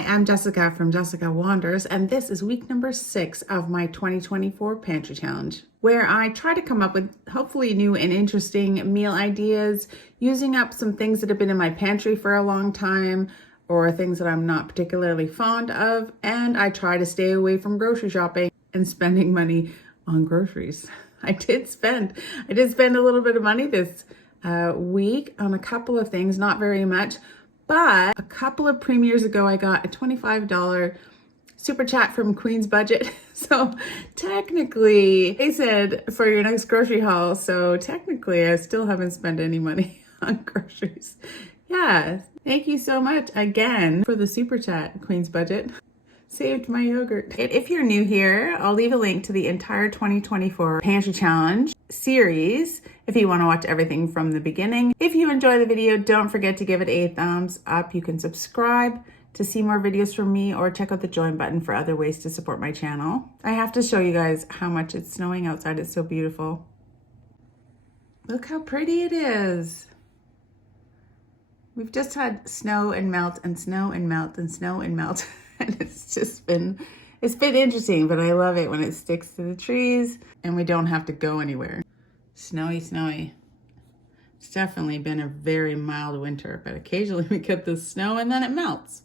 Hi, I'm Jessica from Jessica Wanders, and this is week number 6 of my 2024 Pantry Challenge, where I try to come up with hopefully new and interesting meal ideas, using up some things that have been in my pantry for a long time, or things that I'm not particularly fond of, and I try to stay away from grocery shopping and spending money on groceries. I did spend a little bit of money this week on a couple of things, not very much. But a couple of premieres ago, I got a $25 super chat from Queen's Budget. So technically, they said for your next grocery haul. So technically, I still haven't spent any money on groceries. Yeah, thank you so much again for the super chat, Queen's Budget. Saved my yogurt. If you're new here, I'll leave a link to the entire 2024 Pantry Challenge series if you want to watch everything from the beginning. If you enjoy the video, don't forget to give it a thumbs up. You can subscribe to see more videos from me or check out the join button for other ways to support my channel. I have to show you guys how much it's snowing outside. It's so beautiful. Look how pretty it is. We've just had snow and melt and snow and melt and snow and melt. And it's been interesting, but I love it when it sticks to the trees and we don't have to go anywhere. Snowy, snowy. It's definitely been a very mild winter, but occasionally we get the snow and then it melts.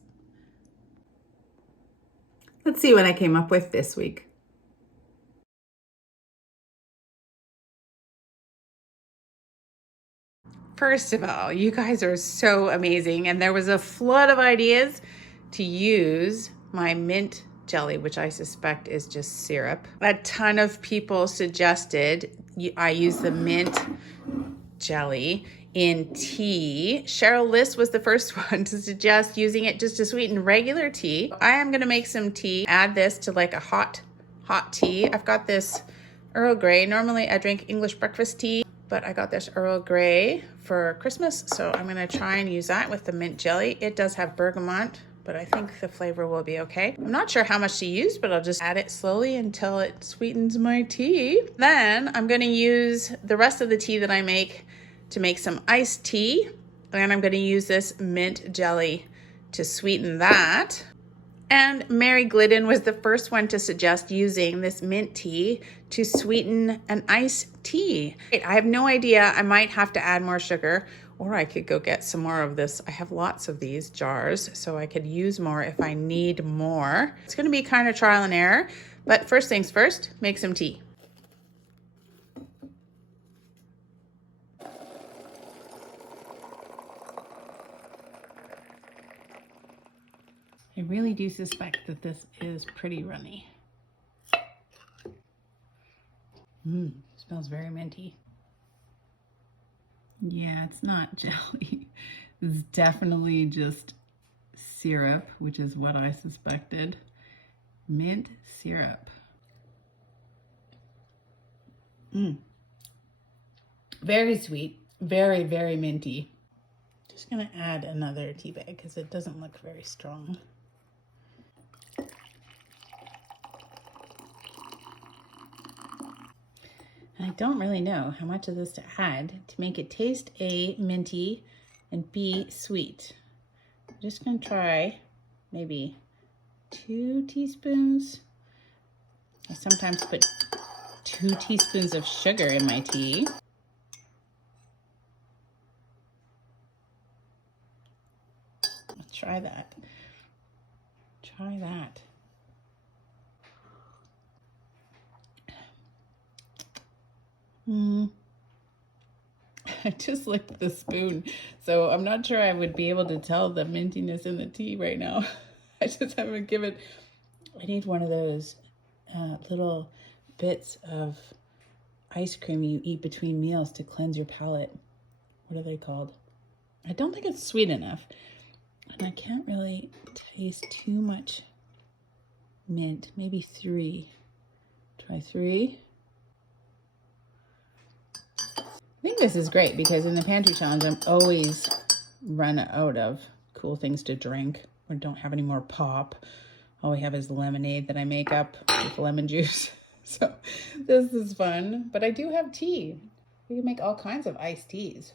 Let's see what I came up with this week. First of all, you guys are so amazing, and there was a flood of ideas to use my mint jelly, which I suspect is just syrup. A ton of people suggested I use the mint jelly in tea. Cheryl List was the first one to suggest using it just to sweeten regular tea. I am gonna make some tea, add this to like a hot tea. I've got this Earl Grey. Normally I drink English breakfast tea, but I got this Earl Grey for Christmas, so I'm gonna try and use that with the mint jelly. It does have bergamot, but I think the flavor will be okay. I'm not sure how much to use, but I'll just add it slowly until it sweetens my tea. Then I'm gonna use the rest of the tea that I make to make some iced tea, and I'm gonna use this mint jelly to sweeten that. And Mary Glidden was the first one to suggest using this mint tea to sweeten an iced tea. I have no idea, I might have to add more sugar, or I could go get some more of this. I have lots of these jars, so I could use more if I need more. It's gonna be kind of trial and error, but first things first, make some tea. I really do suspect that this is pretty runny. Smells very minty. Yeah, it's not jelly. It's definitely just syrup, which is what I suspected. Mint syrup. Very sweet, very, very minty. Just gonna add another tea bag because it doesn't look very strong. I don't really know how much of this to add to make it taste A, minty, and B, sweet. I'm just gonna try maybe 2 teaspoons. I sometimes put 2 teaspoons of sugar in my tea. Let's try that. Try that. I just licked the spoon, so I'm not sure I would be able to tell the mintiness in the tea right now. I just haven't given. I need one of those little bits of ice cream you eat between meals to cleanse your palate. What are they called? I don't think it's sweet enough, and I can't really taste too much mint. Maybe 3. Try 3. I think this is great because in the Pantry Challenge, I'm always run out of cool things to drink or don't have any more pop. All we have is lemonade that I make up with lemon juice. So this is fun, but I do have tea. We can make all kinds of iced teas.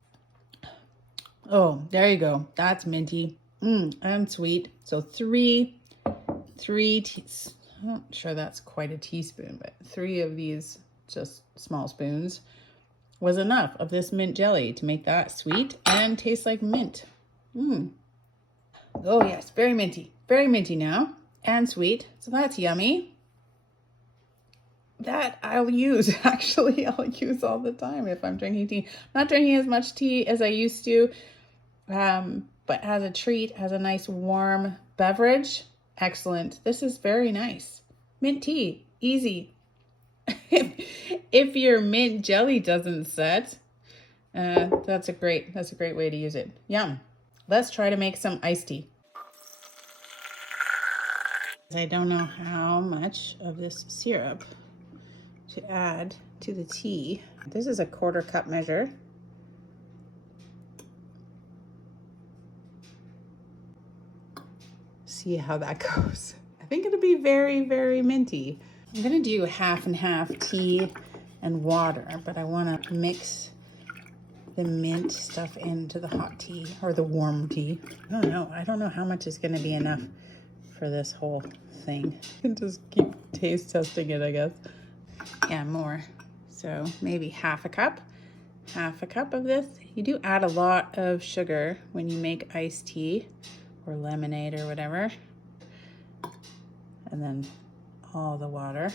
Oh, there you go. That's minty. And sweet. So three, I'm not sure that's quite a teaspoon, but 3 of these just small spoons was enough of this mint jelly to make that sweet and taste like mint. Oh yes, very minty now and sweet. So that's yummy. That I'll use, actually, I'll use all the time if I'm drinking tea. I'm not drinking as much tea as I used to, but as a treat, as a nice warm beverage, excellent. This is very nice. Mint tea, easy. If your mint jelly doesn't set, that's a great way to use it. Yum. Let's try to make some iced tea. I don't know how much of this syrup to add to the tea. This is a 1/4 cup measure. See how that goes. I think it'll be very, very minty. I'm gonna do half and half tea and water, but I wanna mix the mint stuff into the hot tea or the warm tea. I don't know how much is gonna be enough for this whole thing. And just keep taste testing it, I guess. Yeah, more. So maybe half a cup of this. You do add a lot of sugar when you make iced tea or lemonade or whatever. And then all the water.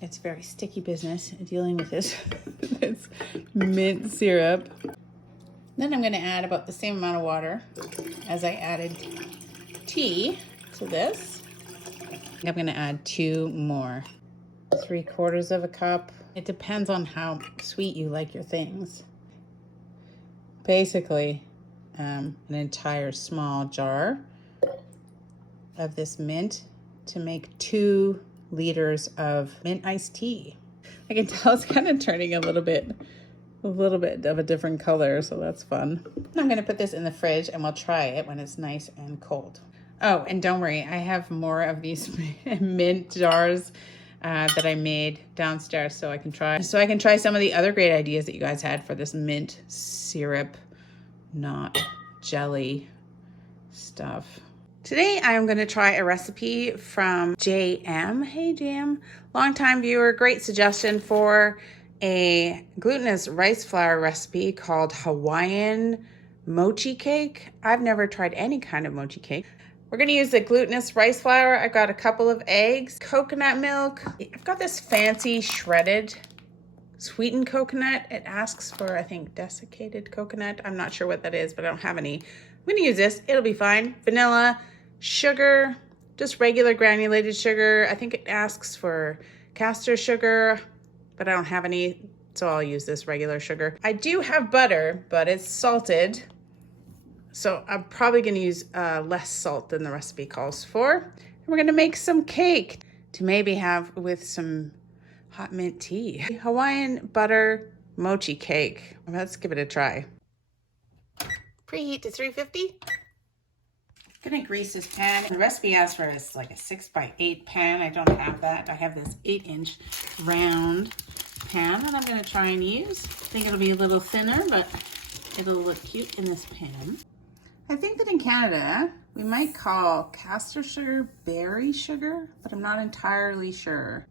It's very sticky business dealing with this, this mint syrup. Then I'm gonna add about the same amount of water as I added tea to this. I'm gonna add 2 more. 3/4 cup. It depends on how sweet you like your things. Basically, an entire small jar of this mint to make 2 liters of mint iced tea. I can tell it's kind of turning a little bit of a different color, so that's fun. I'm gonna put this in the fridge and we'll try it when it's nice and cold. Oh, and don't worry, I have more of these mint jars that I made downstairs so I can try some of the other great ideas that you guys had for this mint syrup, not jelly stuff. Today I am going to try a recipe from JM. Hey JM, longtime viewer, great suggestion for a glutinous rice flour recipe called Hawaiian mochi cake. I've never tried any kind of mochi cake. We're gonna use the glutinous rice flour. I got a couple of eggs, coconut milk. I've got this fancy shredded sweetened coconut. It asks for, I think, desiccated coconut. I'm not sure what that is, but I don't have any. I'm gonna use this, it'll be fine. Vanilla, sugar, just regular granulated sugar. I think it asks for castor sugar, but I don't have any, so I'll use this regular sugar. I do have butter, but it's salted. So I'm probably gonna use less salt than the recipe calls for. And we're gonna make some cake to maybe have with some hot mint tea. Hawaiian butter mochi cake. Let's give it a try. Preheat to 350. Gonna grease this pan. The recipe asks for is like a 6x8 pan. I don't have that. I have this 8-inch round pan that I'm gonna try and use. I think it'll be a little thinner, but it'll look cute in this pan. I think that in Canada, we might call castor sugar berry sugar, but I'm not entirely sure.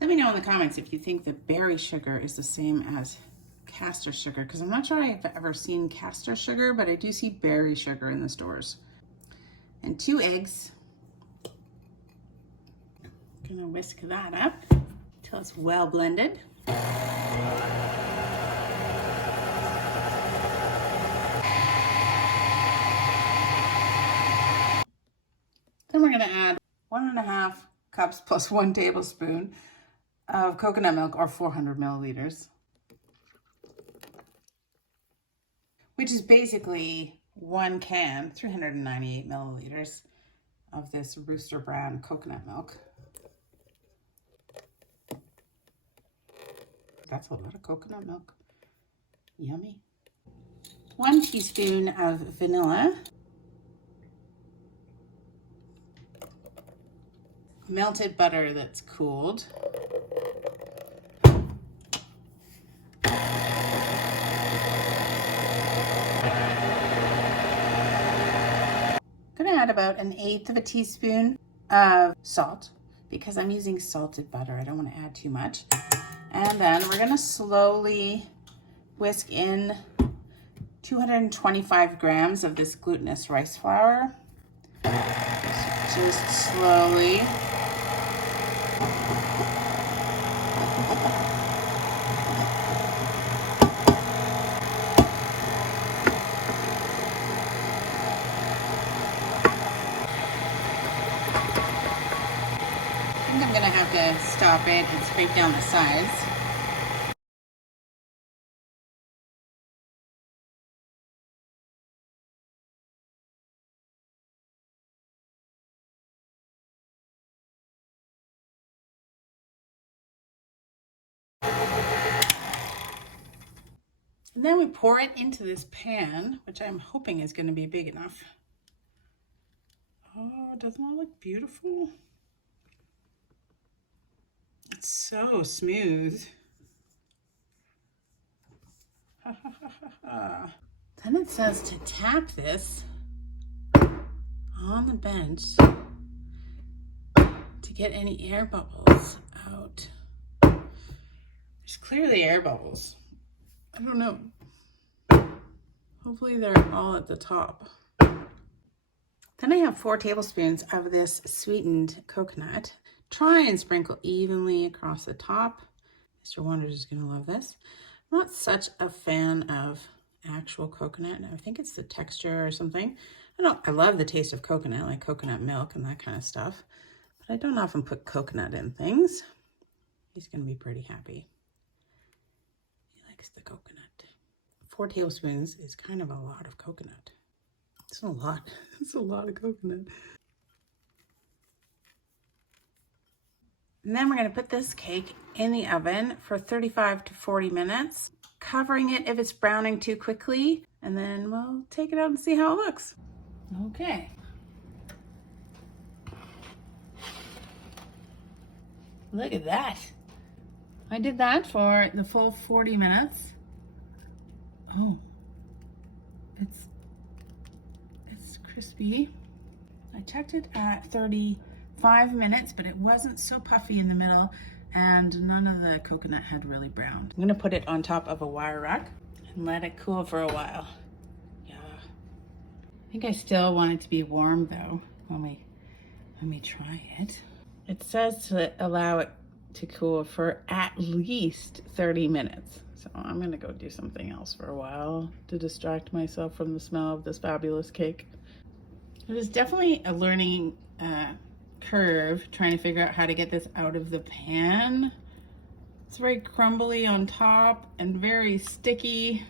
Let me know in the comments if you think that berry sugar is the same as castor sugar, because I'm not sure I've ever seen castor sugar, but I do see berry sugar in the stores. And 2 eggs. Gonna whisk that up until it's well blended. Then we're gonna add 1.5 cups plus 1 tablespoon of coconut milk, or 400 milliliters, which is basically 1 can, 398 milliliters of this Rooster brand coconut milk. That's a lot of coconut milk. Yummy. 1 teaspoon of vanilla. Melted butter that's cooled. add about 1/8 teaspoon of salt because I'm using salted butter. I don't want to add too much. And then we're gonna slowly whisk in 225 grams of this glutinous rice flour. Just slowly. I think I'm gonna have to stop it and scrape down the sides. And then we pour it into this pan, which I'm hoping is going to be big enough. Oh, doesn't that look beautiful? It's so smooth. Then it says to tap this on the bench to get any air bubbles out. There's clearly air bubbles. I don't know. Hopefully they're all at the top. Then I have 4 tablespoons of this sweetened coconut. Try and sprinkle evenly across the top. Mr. Wonders is gonna love this. I'm not such a fan of actual coconut. I think it's the texture or something. I love the taste of coconut, like coconut milk and that kind of stuff. But I don't often put coconut in things. He's gonna be pretty happy. He likes the coconut. 4 tablespoons is kind of a lot of coconut. It's a lot. It's a lot of coconut. And then we're going to put this cake in the oven for 35 to 40 minutes, covering it if it's browning too quickly, and then we'll take it out and see how it looks. Okay. Look at that. I did that for the full 40 minutes. Oh, it's crispy. I checked it at 35 minutes, but it wasn't so puffy in the middle, and none of the coconut had really browned. I'm gonna put it on top of a wire rack and let it cool for a while. Yeah. I think I still want it to be warm though when we try it. It says to allow it to cool for at least 30 minutes. So I'm gonna go do something else for a while to distract myself from the smell of this fabulous cake. It was definitely a learning curve trying to figure out how to get this out of the pan. It's very crumbly on top and very sticky.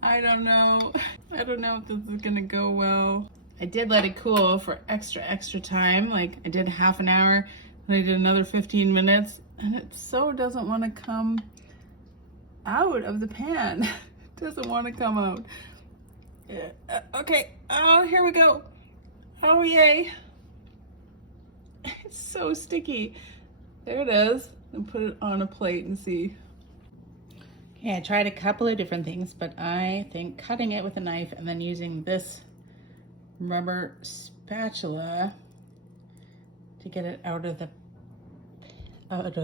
I don't know if this is gonna go well. I did let it cool for extra time. Like I did half an hour, then I did another 15 minutes, and it so doesn't want to come out of the pan. It doesn't want to come out. Okay, oh, here we go. Oh, yay. It's so sticky. There it is. And put it on a plate and see. Okay, I tried a couple of different things, but I think cutting it with a knife and then using this rubber spatula to get it out of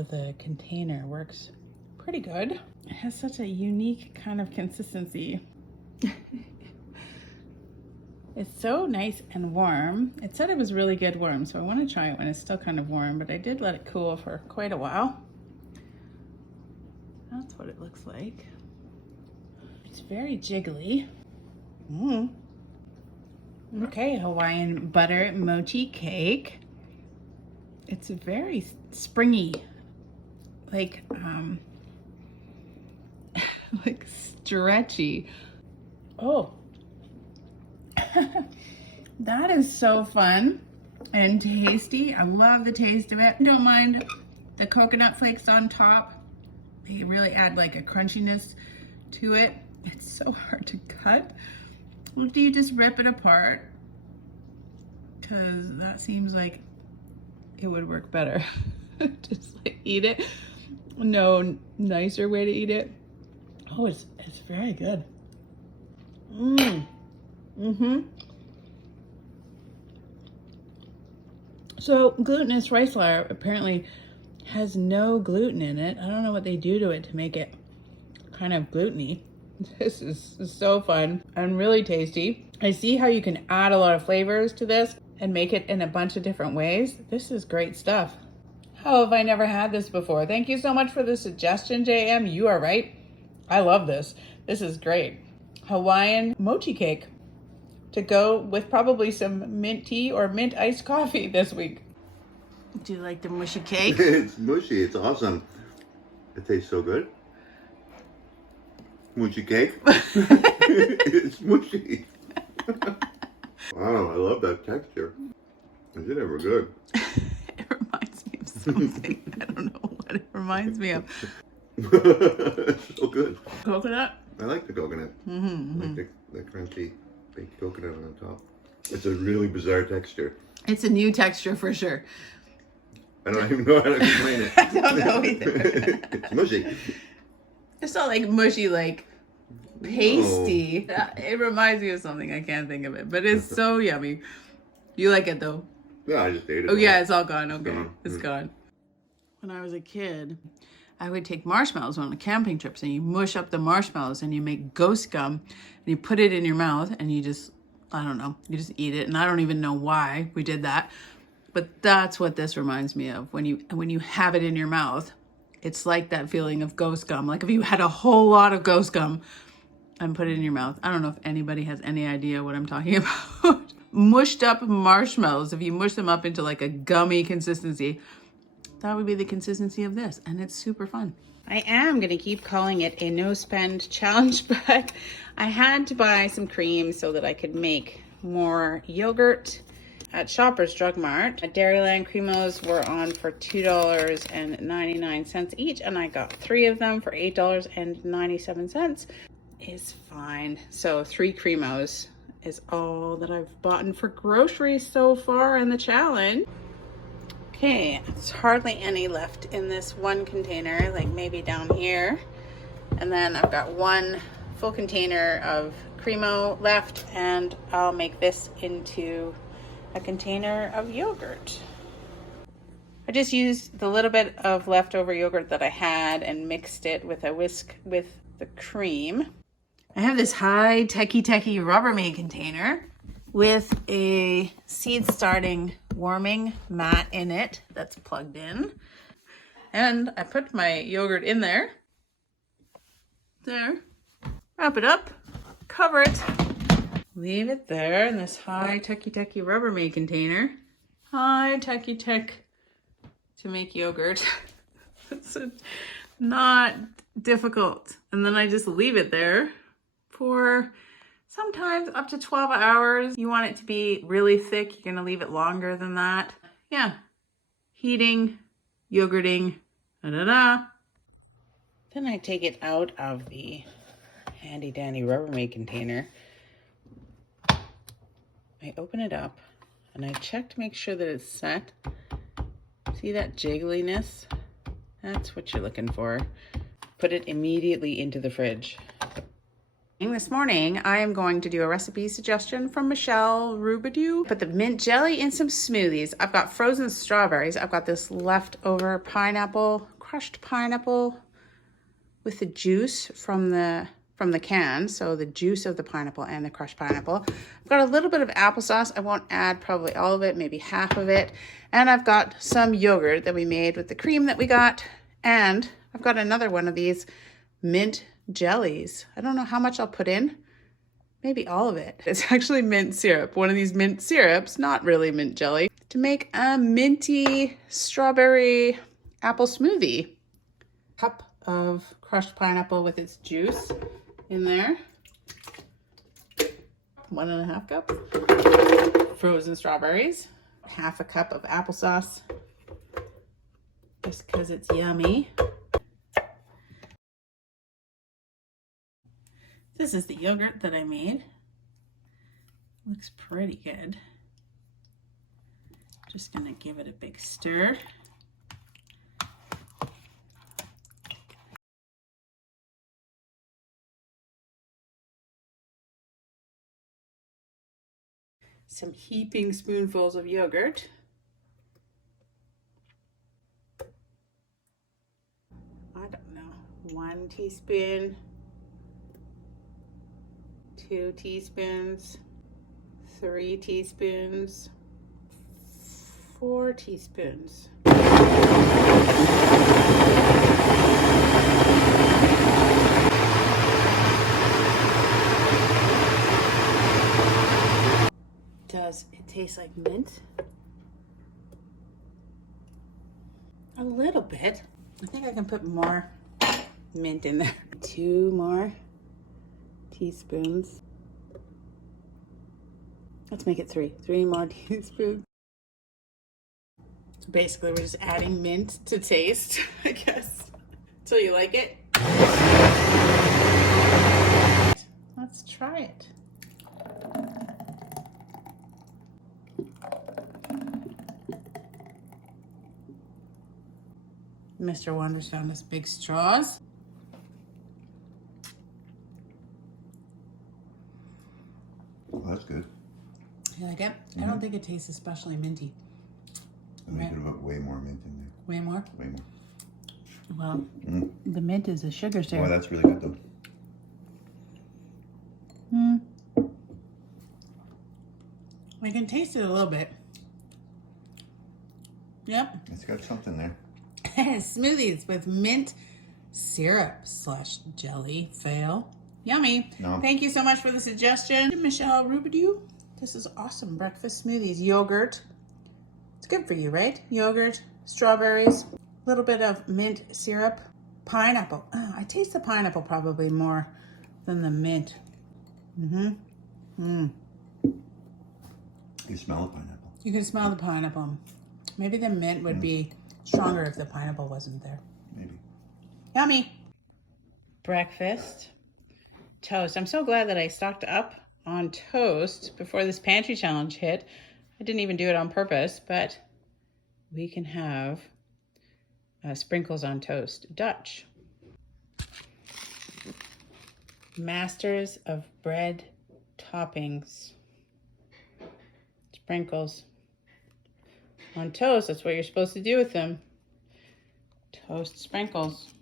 the container works pretty good. It has such a unique kind of consistency. It's so nice and warm. It said it was really good warm, so I want to try it when it's still kind of warm, but I did let it cool for quite a while. That's what it looks like. It's very jiggly. Okay, Hawaiian butter mochi cake. It's very springy, like like stretchy. Oh. That is so fun and tasty. I love the taste of it. I don't mind the coconut flakes on top. They really add like a crunchiness to it. It's so hard to cut. Do you just rip it apart? Because that seems like it would work better. Just like eat it. No nicer way to eat it. Oh, it's very good. Mm-hmm. So glutinous rice flour apparently has no gluten in it. I don't know what they do to it to make it kind of gluten-y. This is so fun and really tasty. I see how you can add a lot of flavors to this and make it in a bunch of different ways. This is great stuff. How have I never had this before? Thank you so much for the suggestion, JM. You are right. I love this. This is great. Hawaiian mochi cake to go with probably some mint tea or mint iced coffee this week. Do you like the mushy cake? It's mushy. It's awesome. It tastes so good. Mushy cake. It's mushy. Wow, I love that texture. Is it ever good? It reminds me of something. I don't know what it reminds me of. It's so good. Coconut? I like the coconut. Mm-hmm. I like the crunchy baked coconut on top. It's a really bizarre texture. It's a new texture for sure. I don't even know how to explain it. I don't know either. It's mushy. It's not like mushy, like pasty. No. It reminds me of something. I can't think of it, but it's so yummy. You like it though? Yeah, I just ate it. Oh yeah, it's all gone. Okay, gone. it's gone. When I was a kid, I would take marshmallows on the camping trips, and you mush up the marshmallows and you make ghost gum, and you put it in your mouth, and you just, I don't know, you just eat it. And I don't even know why we did that, but that's what this reminds me of. When you have it in your mouth, it's like that feeling of ghost gum. Like if you had a whole lot of ghost gum and put it in your mouth. I don't know if anybody has any idea what I'm talking about. Mushed up marshmallows, if you mush them up into like a gummy consistency, that would be the consistency of this, and it's super fun. I am going to keep calling it a no spend challenge, but I had to buy some cream so that I could make more yogurt at Shoppers Drug Mart. Dairyland Cremos were on for $2.99 each, and I got 3 of them for $8.97. Is fine. So 3 Cremos is all that I've bought for groceries so far in the challenge. Okay, there's hardly any left in this one container, like maybe down here. And then I've got 1 full container of Cremo left, and I'll make this into a container of yogurt. I just used the little bit of leftover yogurt that I had and mixed it with a whisk with the cream. I have this high techie Rubbermaid container with a seed starting warming mat in it that's plugged in. And I put my yogurt in there. There. Wrap it up. Cover it. Leave it there in this high techie Rubbermaid container. High techie tech to make yogurt. It's not difficult. And then I just leave it there for sometimes up to 12 hours. You want it to be really thick, you're gonna leave it longer than that. Yeah, heating, yogurting, da-da-da. Then I take it out of the handy dandy Rubbermaid container. I open it up and I check to make sure that it's set. See that jiggliness? That's what you're looking for. Put it immediately into the fridge. This morning, I am going to do a recipe suggestion from Michelle Rubidoux. Put the mint jelly in some smoothies. I've got frozen strawberries. I've got this leftover pineapple, crushed pineapple with the juice from the can. So the juice of the pineapple and the crushed pineapple. I've got a little bit of applesauce. I won't add probably all of it, maybe half of it. And I've got some yogurt that we made with the cream that we got. And I've got another one of these mint jellies. I don't know how much I'll put in. Maybe all of it. It's actually mint syrup. One of these mint syrups, not really mint jelly, to make a minty strawberry apple smoothie. Cup of crushed pineapple with its juice in there. 1.5 cups. Frozen strawberries. Half a cup of applesauce, just because it's yummy. This is the yogurt that I made. Looks pretty good. Just gonna give it a big stir. some heaping spoonfuls of yogurt. I don't know, 1 teaspoon, 2 teaspoons, 3 teaspoons, 4 teaspoons. Does it taste like mint? A little bit. I think I can put more mint in there. 2 more teaspoons. Let's make it 3. 3 more teaspoons. So basically, we're just adding mint to taste, I guess, until you like it. Let's try it. Mr. Wonders found us big straws. Well, that's good. You like it? I don't think it tastes especially minty. I think you could have way more mint in there. Way more? Way more. Well, the mint is the sugar syrup. Well, that's really good though. I can taste it a little bit. Yep. It's got something there. Smoothies with mint syrup / jelly. Fail. Yummy. No. Thank you so much for the suggestion, Michelle Rubidoux. This is awesome. Breakfast smoothies. Yogurt. It's good for you, right? Yogurt, strawberries, a little bit of mint syrup, pineapple. Oh, I taste the pineapple probably more than the mint. You smell the pineapple. You can smell the pineapple. Maybe the mint would be stronger if the pineapple wasn't there. Maybe. Yummy. Breakfast. Toast. I'm so glad that I stocked up on toast before this pantry challenge hit. I didn't even do it on purpose, but we can have sprinkles on toast. Dutch. Masters of bread toppings. Sprinkles on toast. That's what you're supposed to do with them. Toast sprinkles.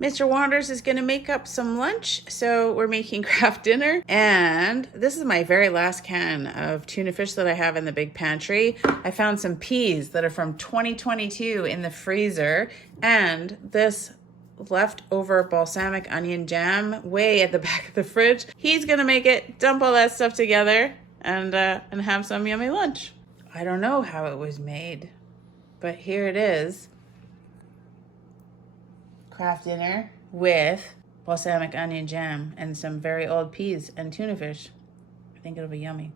Mr. Wanders is going to make up some lunch, so we're making Kraft dinner. And this is my very last can of tuna fish that I have in the big pantry. I found some peas that are from 2022 in the freezer, and this leftover balsamic onion jam way at the back of the fridge. He's going to make it, dump all that stuff together, and have some yummy lunch. I don't know how it was made, but here it is. Kraft dinner with balsamic onion jam and some very old peas and tuna fish. I think it'll be yummy.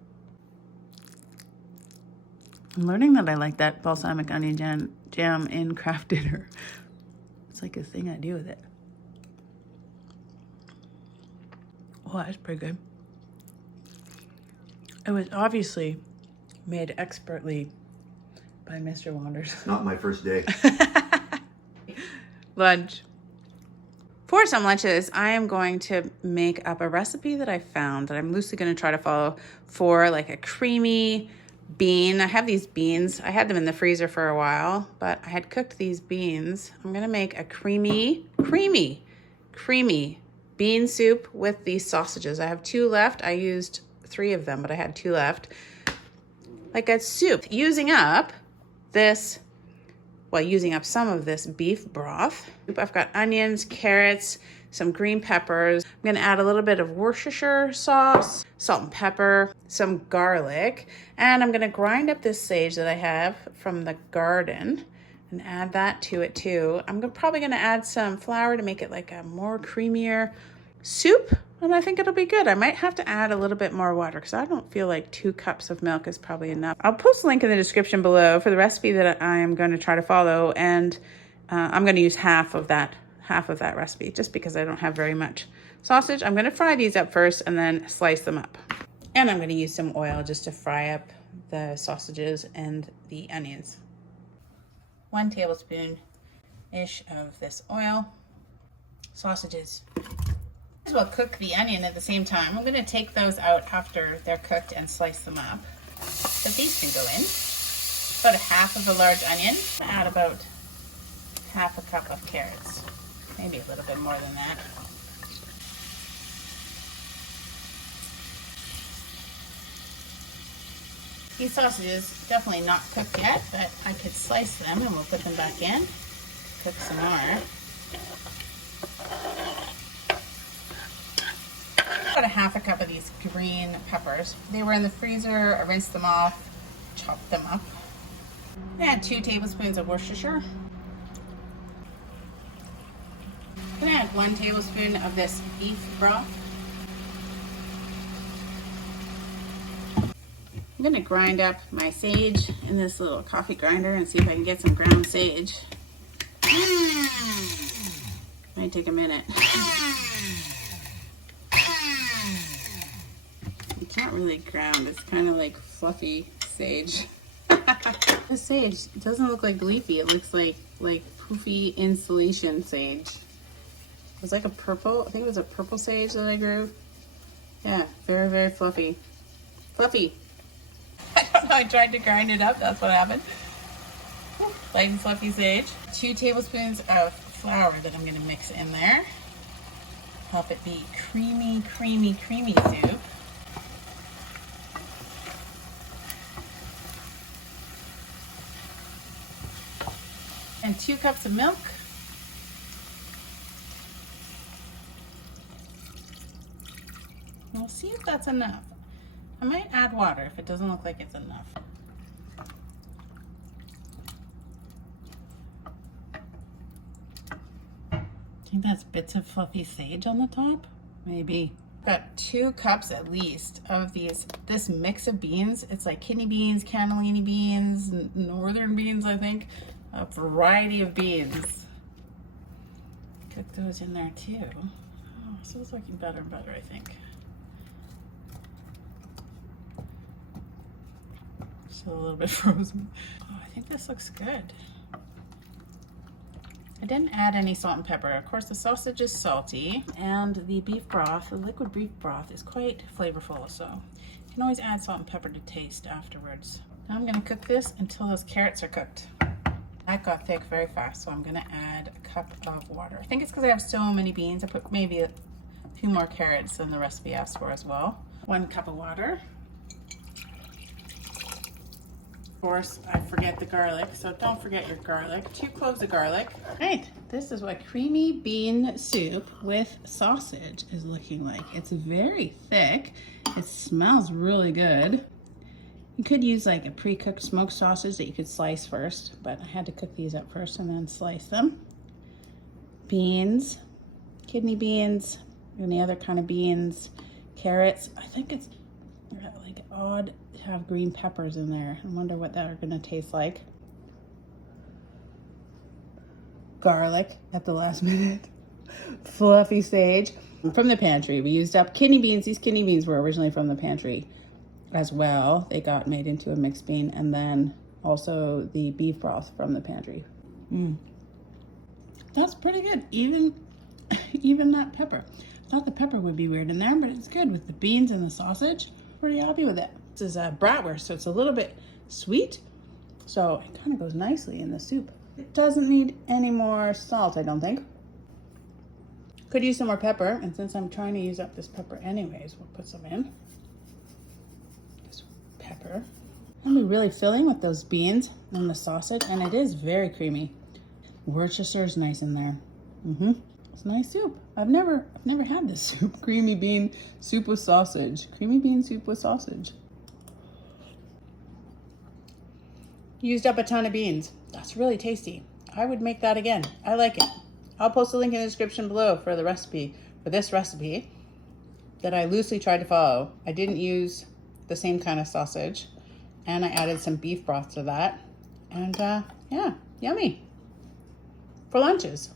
I'm learning that I like that balsamic onion jam in Kraft dinner. It's like a thing I do with it. Oh, that's pretty good. It was obviously made expertly by Mr. Wanders. Not my first day. Lunch. For some lunches, I am going to make up a recipe that I found that I'm loosely going to try to follow for like a creamy bean. I have these beans. I had them in the freezer for a while, but I had cooked these beans. I'm going to make a creamy bean soup with these sausages. I have 2 left. I used 3 of them, but I had 2 left. Like a soup, using up some of this beef broth. I've got onions, carrots, some green peppers. I'm gonna add a little bit of Worcestershire sauce, salt and pepper, some garlic, and I'm gonna grind up this sage that I have from the garden and add that to it too. I'm probably gonna add some flour to make it like a more creamier soup, and I think it'll be good. I might have to add a little bit more water because I don't feel like 2 cups of milk is probably enough. I'll post a link in the description below for the recipe that I am going to try to follow, and I'm going to use half of that recipe just because I don't have very much sausage. I'm going to fry these up first and then slice them up. And I'm going to use some oil just to fry up the sausages and the onions. 1 tablespoon-ish of this oil. sausages. As well cook the onion at the same time. I'm going to take those out after they're cooked and slice them up. But these can go in. About a half of a large onion. Add about half a cup of carrots. Maybe a little bit more than that. These sausages definitely not cooked yet, but I could slice them and we'll put them back in. Cook some more. About a half a cup of these green peppers. They were in the freezer. I rinsed them off, chopped them up. Add 2 tablespoons of Worcestershire. I'm gonna add 1 tablespoon of this beef broth. I'm gonna grind up my sage in this little coffee grinder and see if I can get some ground sage. Might take a minute. It's not really ground, it's kind of like fluffy sage. This sage doesn't look like leafy, it looks like poofy insulation sage. It was like a purple, I think it was a purple sage that I grew. Yeah, very, very fluffy. Fluffy. I don't know, I tried to grind it up, that's what happened. Light and fluffy sage. 2 tablespoons of flour that I'm gonna mix in there. Help it be creamy, creamy, creamy soup. And 2 cups of milk. We'll see if that's enough. I might add water if it doesn't look like it's enough. I think that's bits of fluffy sage on the top. Maybe. Got 2 cups at least of this mix of beans. It's like kidney beans, cannellini beans, northern beans, I think. A variety of beans. Cook those in there too. Oh, so it's looking better and better, I think. Still a little bit frozen. Oh, I think this looks good. I didn't add any salt and pepper. Of course, the sausage is salty, and the beef broth, the liquid beef broth, is quite flavorful, so you can always add salt and pepper to taste afterwards. Now I'm gonna cook this until those carrots are cooked. That got thick very fast, so I'm gonna add a cup of water. I think it's because I have so many beans. I put maybe a few more carrots than the recipe asked for as well. 1 cup of water. Of course, I forget the garlic, so don't forget your garlic. 2 cloves of garlic. Right, this is what creamy bean soup with sausage is looking like. It's very thick. It smells really good. You could use like a pre-cooked smoked sausage that you could slice first, but I had to cook these up first and then slice them. Beans, kidney beans, any other kind of beans, carrots. I think it's like odd to have green peppers in there. I wonder what that are gonna taste like. Garlic at the last minute. Fluffy sage. From the pantry, we used up kidney beans. These kidney beans were originally from the pantry as well. They got made into a mixed bean, and then also the beef broth from the pantry. That's pretty good, even that pepper. I thought the pepper would be weird in there, but it's good with the beans and the sausage. Pretty happy with it. This is a bratwurst, so it's a little bit sweet, so it kind of goes nicely in the soup. It doesn't need any more salt, I don't think. Could use some more pepper, and since I'm trying to use up this pepper anyways, we'll put some in. Pepper. I'll be really filling with those beans and the sausage, and it is very creamy. Worcestershire is nice in there. It's nice soup. I've never had this soup. Creamy bean soup with sausage. Creamy bean soup with sausage. Used up a ton of beans. That's really tasty. I would make that again. I like it. I'll post a link in the description below for the recipe, for this recipe that I loosely tried to follow. I didn't use the same kind of sausage, and I added some beef broth to that, and yeah, yummy for lunches.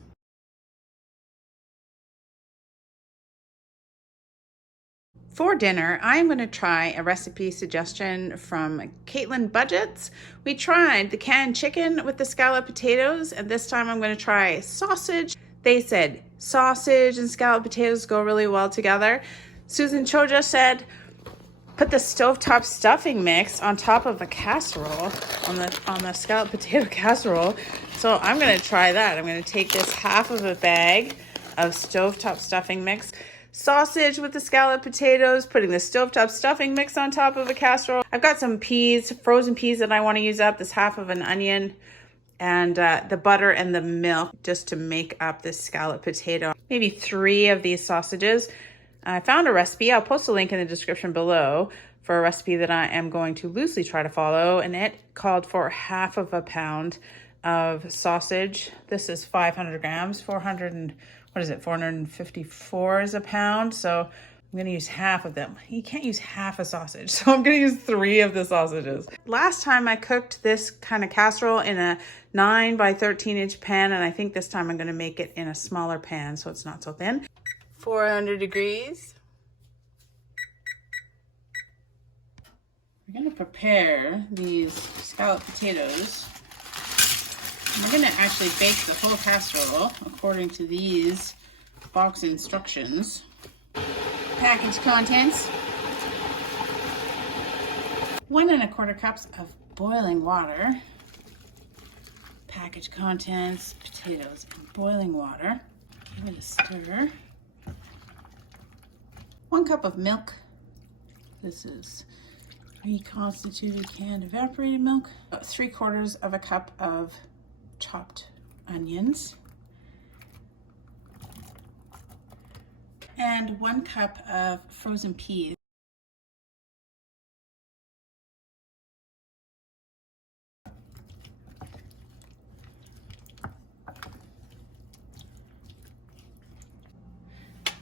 For dinner, I'm going to try a recipe suggestion from Caitlin Budgets. We tried the canned chicken with the scalloped potatoes, and this time I'm going to try sausage. They said sausage and scalloped potatoes go really well together. Susan Choja said, put the stovetop stuffing mix on top of a casserole, on the scalloped potato casserole. So I'm gonna try that. I'm gonna take this half of a bag of stovetop stuffing mix, sausage with the scalloped potatoes, putting the stovetop stuffing mix on top of a casserole. I've got some peas, frozen peas that I wanna use up, this half of an onion, and the butter and the milk just to make up this scalloped potato. Maybe 3 of these sausages. I found a recipe. I'll post a link in the description below for a recipe that I am going to loosely try to follow, and it called for half of a pound of sausage. This is 500 grams, 454 is a pound. So I'm gonna use half of them. You can't use half a sausage, so I'm gonna use 3 of the sausages. Last time I cooked this kind of casserole in a 9 by 13 inch pan, and I think this time I'm gonna make it in a smaller pan so it's not so thin. 400 degrees. We're gonna prepare these scalloped potatoes. And we're gonna actually bake the whole casserole according to these box instructions. Package contents: 1 1/4 cups of boiling water. Package contents: potatoes and boiling water. Give it a stir. 1 cup of milk. This is reconstituted canned evaporated milk. About 3/4 of a cup of chopped onions. And 1 cup of frozen peas.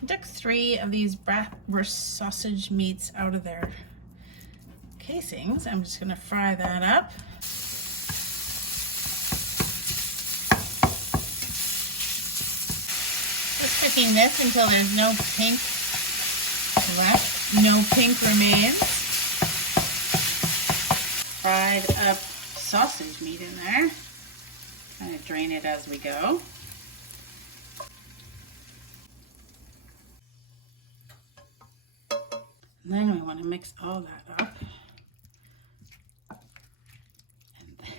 I took 3 of these bratwurst sausage meats out of their casings. I'm just gonna fry that up. Just cooking this until there's no pink left, no pink remains. Fried up sausage meat in there. Kind of drain it as we go. And then we want to mix all that up.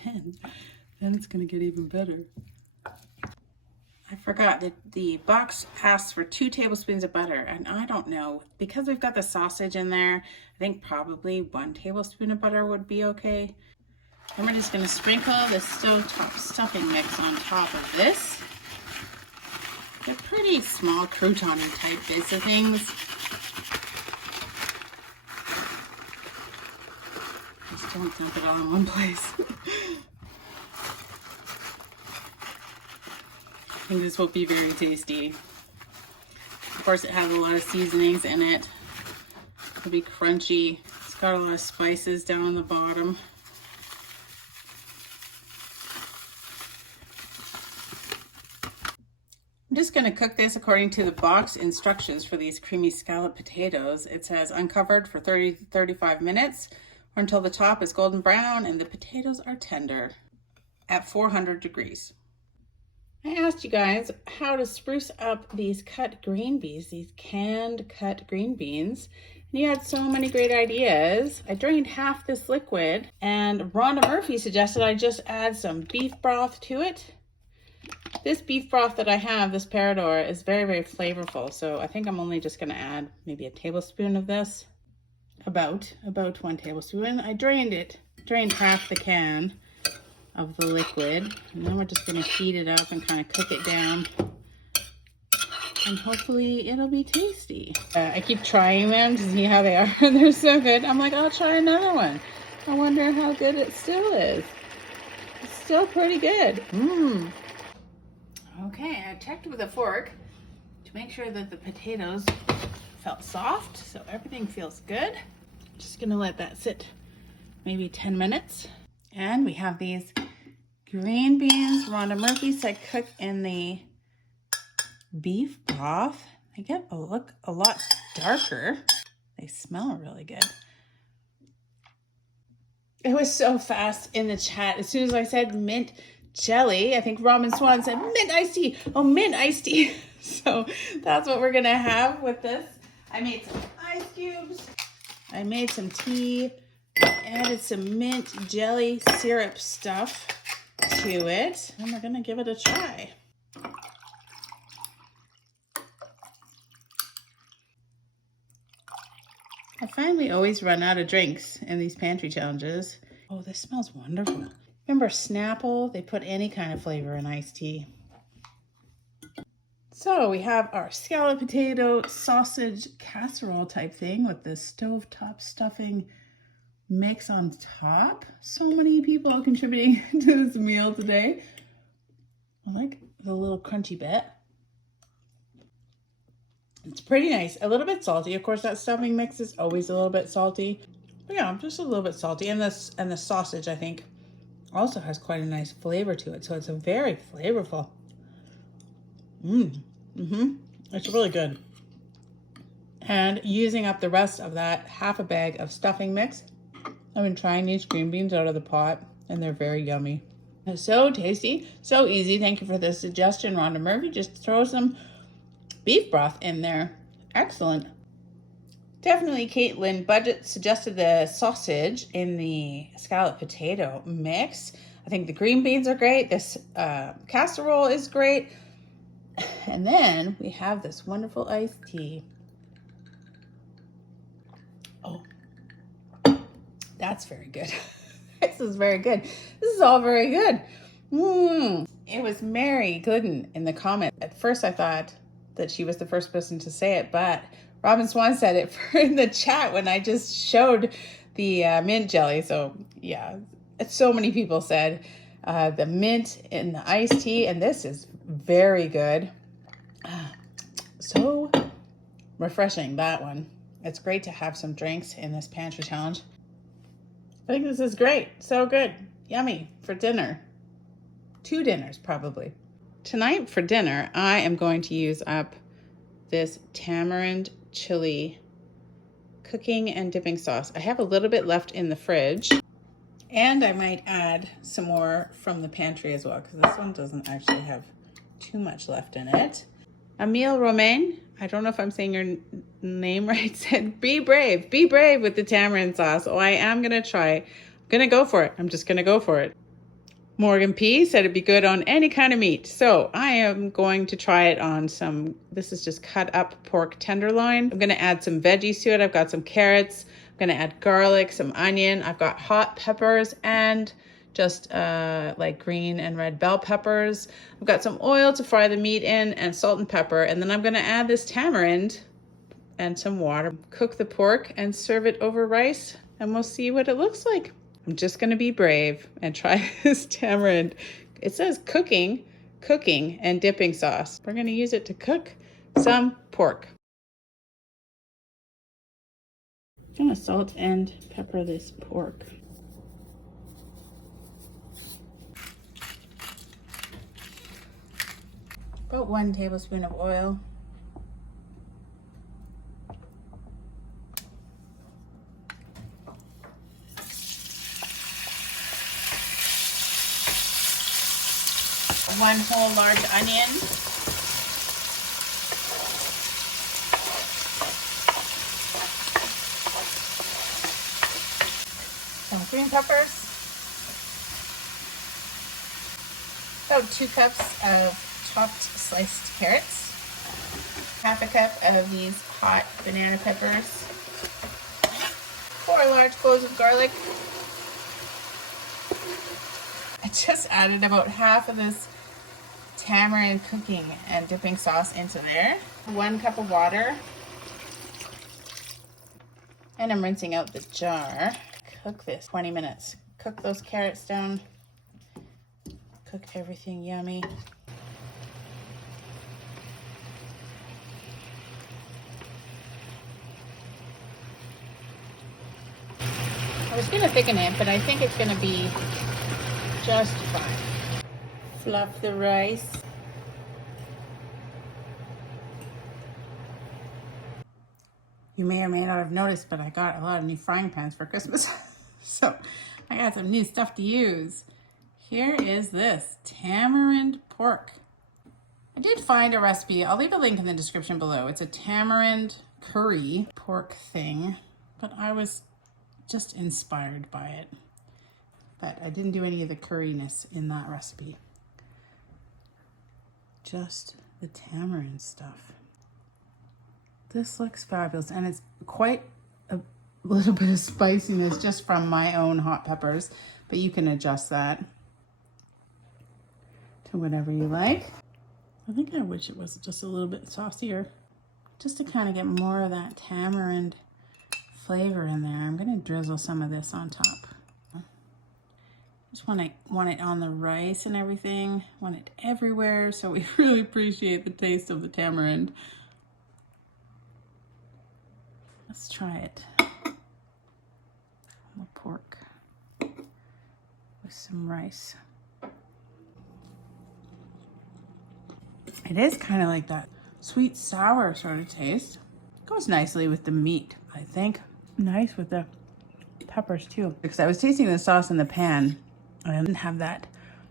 And then it's going to get even better. I forgot that the box asks for 2 tablespoons of butter, and I don't know, because we've got the sausage in there, I think probably 1 tablespoon of butter would be okay. Then we're just going to sprinkle the stovetop stuffing mix on top of this. They're pretty small crouton-y type bits of things. Just don't dump it all in one place. I think this will be very tasty. Of course, it has a lot of seasonings in it. It'll be crunchy. It's got a lot of spices down on the bottom. I'm just going to cook this according to the box instructions for these creamy scalloped potatoes. It says uncovered for 30 to 35 minutes or until the top is golden brown and the potatoes are tender at 400 degrees. I asked you guys how to spruce up these cut green beans, these canned cut green beans. And you had so many great ideas. I drained half this liquid, and Rhonda Murphy suggested I just add some beef broth to it. This beef broth that I have, this Parador, is very, very flavorful. So I think I'm only just gonna add maybe a tablespoon of this. About 1 tablespoon. I drained half the can of the liquid, and then we're just going to heat it up and kind of cook it down, and hopefully it'll be tasty. I keep trying them to see how they are. They're so good. I'm like, I'll try another one. I wonder how good it still is. It's still pretty good. Okay, I checked with a fork to make sure that the potatoes felt soft, so everything feels good. Just gonna let that sit maybe 10 minutes. And we have these green beans. Rhonda Murphy said cook in the beef broth. They look a lot darker. They smell really good. It was so fast in the chat. As soon as I said mint jelly. I think Robin Swan said mint iced tea. Oh, mint iced tea. So that's what we're gonna have with this. I made some ice cubes. I made some tea. Added some mint jelly syrup stuff to it. And we're gonna give it a try. I find we always run out of drinks in these pantry challenges. Oh, this smells wonderful. Remember Snapple? They put any kind of flavor in iced tea. So we have our scalloped potato sausage casserole type thing with the stovetop stuffing mix on top. So many people contributing to this meal today. I like the little crunchy bit. It's pretty nice. A little bit salty. Of course, that stuffing mix is always a little bit salty. But yeah, just a little bit salty. And the sausage, I think, also has quite a nice flavor to it. So it's a very flavorful. It's really good. And using up the rest of that half a bag of stuffing mix, I've been trying these green beans out of the pot, and they're very yummy. They're so tasty, so easy. Thank you for the suggestion, Rhonda Murphy. Just throw some beef broth in there. Excellent. Definitely Caitlin Budget suggested the sausage in the scalloped potato mix. I think the green beans are great. This casserole is great. And then we have this wonderful iced tea. Oh, that's very good. This is very good. This is all very good. It was Mary Glidden in the comment. At first I thought that she was the first person to say it, but Robin Swan said it in the chat when I just showed the mint jelly. So yeah, so many people said the mint in the iced tea, and this is very good. So refreshing, that one. It's great to have some drinks in this pantry challenge. I think this is great. So good. Yummy for dinner. 2 dinners, probably. Tonight for dinner, I am going to use up this tamarind chili cooking and dipping sauce. I have a little bit left in the fridge, and I might add some more from the pantry as well, because this one doesn't actually have too much left in it. Emile Romain, I don't know if I'm saying your name right, said, be brave with the tamarind sauce. Oh, I am gonna try. I'm gonna go for it. I'm just gonna go for it. Morgan P said it'd be good on any kind of meat. So I am going to try it on some, this is just cut up pork tenderloin. I'm gonna add some veggies to it. I've got some carrots. I'm gonna add garlic, some onion. I've got hot peppers and just like green and red bell peppers. I've got some oil to fry the meat in and salt and pepper. And then I'm gonna add this tamarind and some water. Cook the pork and serve it over rice, and we'll see what it looks like. I'm just gonna be brave and try this tamarind. It says cooking and dipping sauce. We're gonna use it to cook some pork. I'm gonna salt and pepper this pork. About 1 tablespoon of oil. One whole large onion. Some green peppers. About 2 cups of chopped sliced carrots. Half a cup of these hot banana peppers. 4 large cloves of garlic. I just added about half of this tamarind cooking and dipping sauce into there. 1 cup of water. And I'm rinsing out the jar. Cook this 20 minutes. Cook those carrots down. Cook everything yummy. I was gonna thicken it, but I think it's gonna be just fine. Fluff the rice. You may or may not have noticed, but I got a lot of new frying pans for Christmas. So I got some new stuff to use. here is this tamarind pork. I did find a recipe. I'll leave a link in the description below. It's a tamarind curry pork thing, but I was just inspired by it. But I didn't do any of the curryness in that recipe. Just the tamarind stuff. This looks fabulous, and it's quite a little bit of spiciness just from my own hot peppers, but you can adjust that to whatever you like. I think I wish it was just a little bit saucier, just to kind of get more of that tamarind flavor in there. I'm going to drizzle some of this on top. Just want it on the rice and everything, want it everywhere, so we really appreciate the taste of the tamarind. Let's try it. The pork with some rice. It is kind of like that sweet sour sort of taste. Goes nicely with the meat, I think. Nice with the peppers too. Because I was tasting the sauce in the pan, I didn't have that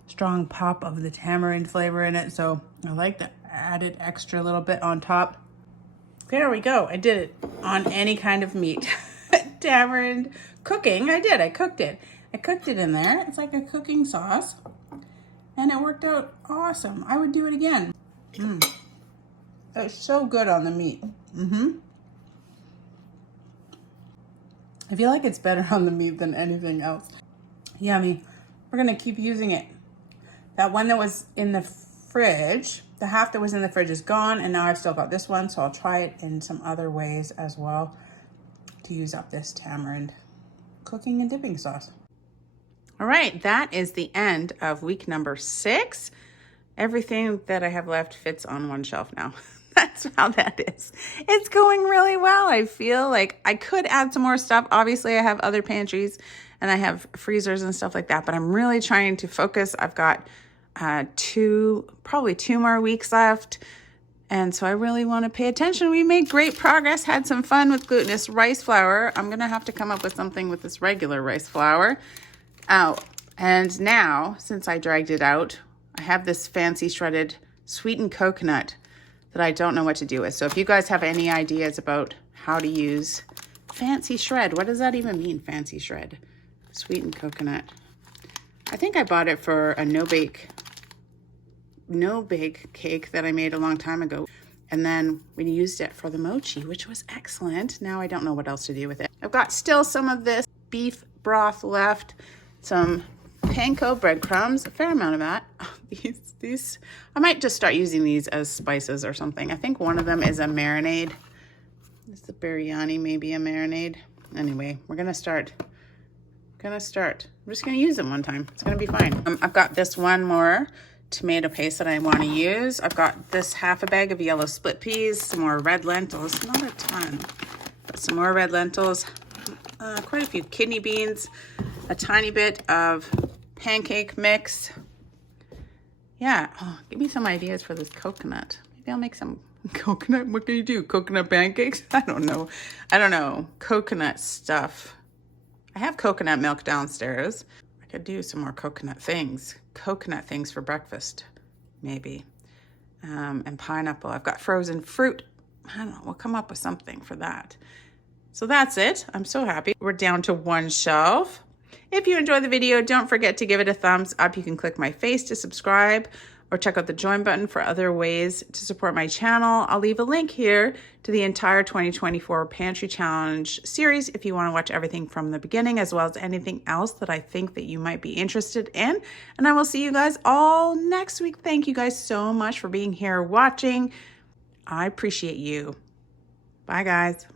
strong pop of the tamarind flavor in it, so I like the added extra little bit on top. There we go. I did it on any kind of meat. Tamarind cooking. I did. I cooked it. I cooked it in there. It's like a cooking sauce, and it worked out awesome. I would do it again. It's so good on the meat. I feel like it's better on the meat than anything else. Yummy. We're gonna keep using it. That one that was in the fridge, the half that was in the fridge is gone, and now I've still got this one, so I'll try it in some other ways as well to use up this tamarind cooking and dipping sauce. All right, that is the end of week number 6. Everything that I have left fits on one shelf now. That's how that is. It's going really well. I feel like I could add some more stuff. Obviously, I have other pantries and I have freezers and stuff like that, but I'm really trying to focus. I've got probably 2 more weeks left. And so I really want to pay attention. We made great progress, had some fun with glutinous rice flour. I'm going to have to come up with something with this regular rice flour. Oh, and now, since I dragged it out, I have this fancy shredded sweetened coconut that I don't know what to do with. So if you guys have any ideas about how to use fancy shred, what does that even mean, fancy shred? Sweetened coconut. I think I bought it for a no-bake cake that I made a long time ago. And then we used it for the mochi, which was excellent. Now I don't know what else to do with it. I've got still some of this beef broth left, some panko breadcrumbs, a fair amount of that. These, I might just start using these as spices or something. I think one of them is a marinade. Is the biryani maybe a marinade? Anyway, we're gonna start. I'm just gonna use them one time. It's gonna be fine. I've got this one more tomato paste that I want to use. I've got this half a bag of yellow split peas, some more red lentils, not a ton, but some more red lentils, quite a few kidney beans, a tiny bit of pancake mix. Yeah, give me some ideas for this coconut. Maybe I'll make some coconut. What can you do? Coconut pancakes? I don't know. Coconut stuff. I have coconut milk downstairs. I could do some more coconut things for breakfast, maybe. And pineapple. I've got frozen fruit. I don't know. We'll come up with something for that. So that's it. I'm so happy. We're down to 1 shelf. If you enjoyed the video, don't forget to give it a thumbs up. You can click my face to subscribe or check out the join button for other ways to support my channel. I'll leave a link here to the entire 2024 Pantry Challenge series if you want to watch everything from the beginning, as well as anything else that I think that you might be interested in. And I will see you guys all next week. Thank you guys so much for being here watching. I appreciate you. Bye, guys.